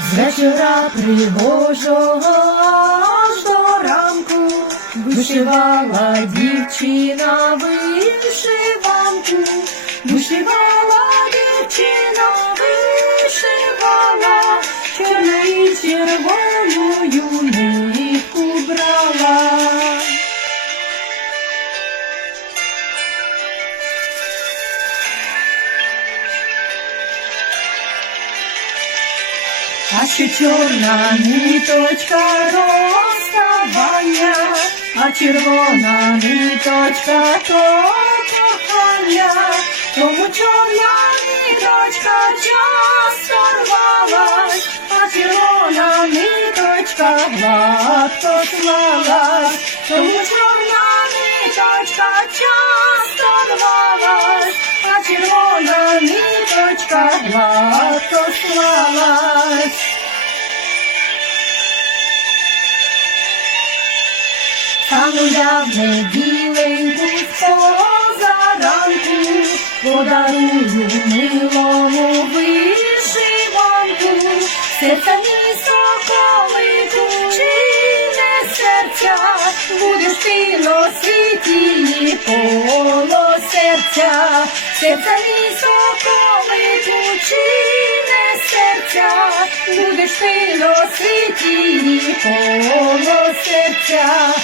вечора пригожого аж до ранку вишивала дівчина вишиванку, вишивала дівчина, вишивала, чорною червоною А ще чорна ниточка розставання, а червона ниточка то кохання, тому чорна ниточка часто рвалась, а червона ниточка гладко слалась, тому чорна ниточка часто рвалась, а червона ниточка гладко слалась. Сануля в неділеньку позаранку, подарую милому вишиванку, серця серця, мій соколику, серця, будеш ти носити її коло серця.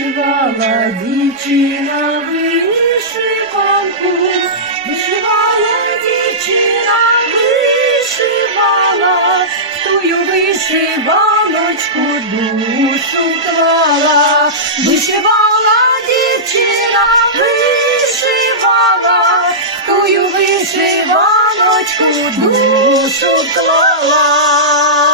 Вишивала дівчина вишиванку, вишивала дівчина, вишивала, тую вишиваночку душу клала, вишивала дівчина, вишивала, тую вишиваночку душу клала.